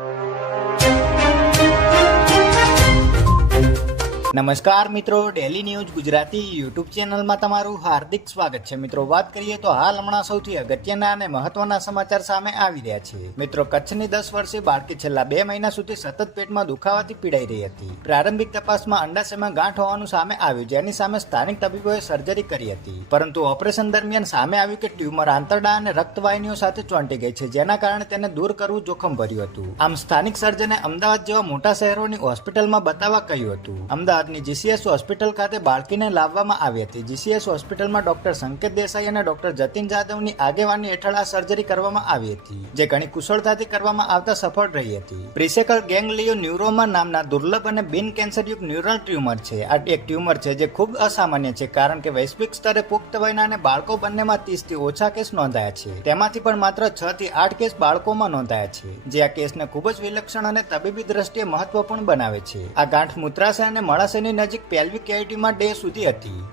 you. નમસ્કાર મિત્રો daily news Gujarati YouTube ચેનલમાં તમારું હાર્દિક સ્વાગત છે. મિત્રો, વાત કરીએ તો હાલ હમણાં સૌથી અગત્યના અને મહત્વના સમાચાર સામે આવી રહ્યા છે. મિત્રો, કચ્છની દસ વર્ષીય બાળકી છેલ્લા બે મહિના સુધી સતત પેટમાં દુખાવાથી પીડાઈ રહી હતી. પ્રારંભિક તપાસમાં અંડાશયમાં ગાંઠ હોવાનું સામે આવ્યું, જેની સામે સ્થાનિક તબીબોએ સર્જરી કરી હતી. પરંતુ ઓપરેશન દરમિયાન સામે આવ્યું કે ટ્યુમર આંતરડા અને રક્તવાહિનીઓ સાથે ચોંટી ગઈ છે, જેના કારણે તેને દૂર કરવું જોખમ ભર્યું હતું. આમ સ્થાનિક સર્જને અમદાવાદ જેવા મોટા શહેરોની હોસ્પિટલમાં બતાવવા કહ્યું હતું. અમદાવાદની જીસીએસ હોસ્પિટલ ખાતે બાળકીને લાવવામાં આવી હતી. જીસીએસ હોસ્પિટલમાં ડોક્ટર સંકેત દેસાઈ અને ડોક્ટર જતીન જાદવની આગેવાની હેઠળ આ સર્જરી કરવામાં આવી હતી, જે ઘણી કુશળતાથી કરવામાં આવતા સફળ રહી હતી. પ્રિસેકલ ગેંગલિયો ન્યુરોમા નામના દુર્લભ અને બિન કેન્સરયુક્ત ન્યુરલ ટ્યુમર છે. આ એક ટ્યુમર છે જે ખૂબ અસામાન્ય છે, કારણ કે વૈશ્વિક સ્તરે પુખ્ત વયના અને બાળકો બંનેમાં ત્રીસથી ઓછા કેસ નોંધાયા છે. તેમાંથી પણ માત્ર છ થી આઠ કેસ બાળકોમાં નોંધાયા છે, જે આ કેસને ખૂબ જ વિલક્ષણ અને તબીબી દ્રષ્ટિએ મહત્વપૂર્ણ બનાવે છે. આ ગાંઠ મૂત્રાશય અને મળાશયની નજીક પેલ્વિક કેવિટીમાં ડે સુધી હતી.